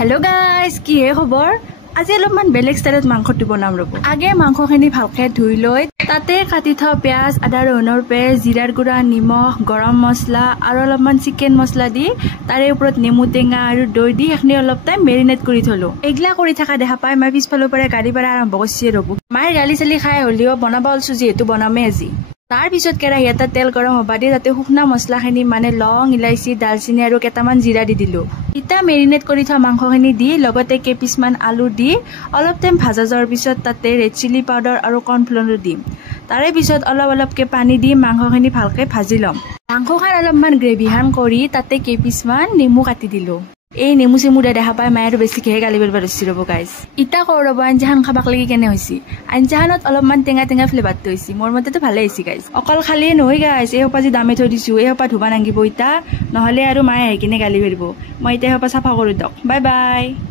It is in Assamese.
हेलो गाइस কি হে খবৰ আজি অলপমান বেলেগ ষ্টাইলত মাংসটো বনাম ৰব আগে মাংসখিনি ভালকে ধুই লৈ তাতে কাটি থোৱা পিয়াজ আদা ৰহুনৰ পেষ্ট জিৰাৰ গুড়া নিমখ গৰম মছলা আৰু অলপমান চিকেন মছলা দি তাৰে ওপৰত নেমু টেঙা আৰু দৈ দি এখনি অলপ টাইম মেৰিনেট কৰি থলো এগলা কৰি থাকা দেখা পাই মই পিছফালৰ পৰা গাড়ী পৰা আৰম্ভ কৰিছি ৰব মায়ে গালি চালি খাই হলিও বনাব অলছো যেহেতু বনামে আজি তাৰ পিছত কেৰাহী এটা তেল গৰম হবা দি তাতে শুকনা মছলাখিনি মানে লং ইলাইচি দালচিনি আৰু কেটামান জিৰা দি দিলো ইটা মেৰিনেট কৰি থোৱা মাংসখিনি দি লগতে কেপিছমান আলু দি অলপ টাইম ভাজা যোৱাৰ পিছত তাতে ৰেড চিলি পাউডাৰ আৰু কৰ্ণফ্লোৰ দিম তাৰে পিছত অলপকে পানী দি মাংসখিনি ভালকে ভাজি লম মাংসখন অলপমান গ্ৰেভি হান কৰি তাতে কেপিছমান নেমু কাটি দিলো এই নেমু চেমু দেখা পাই মায়ে আৰু বেছিকে গালি পেলবা ধৰিছি ৰব গাইছ ইটা কৰ ৰব আঞ্জাখন খাবাক লাগি কেনে হৈছি আঞ্জাখনত অলপমান টেঙা ফ্লেভাৰটো হৈছি মোৰ মতেতো ভালে হৈছি গাইছ অকল খালি নহয় গাইছ এই হপা যি দামে থৈ দিছো এই হপা ধুবা নাংগিব ইটা নহলে আৰু মায়ে আহি কিনে গালি পেলব মই ইটা হপা চাফা কৰো দক বাই বাই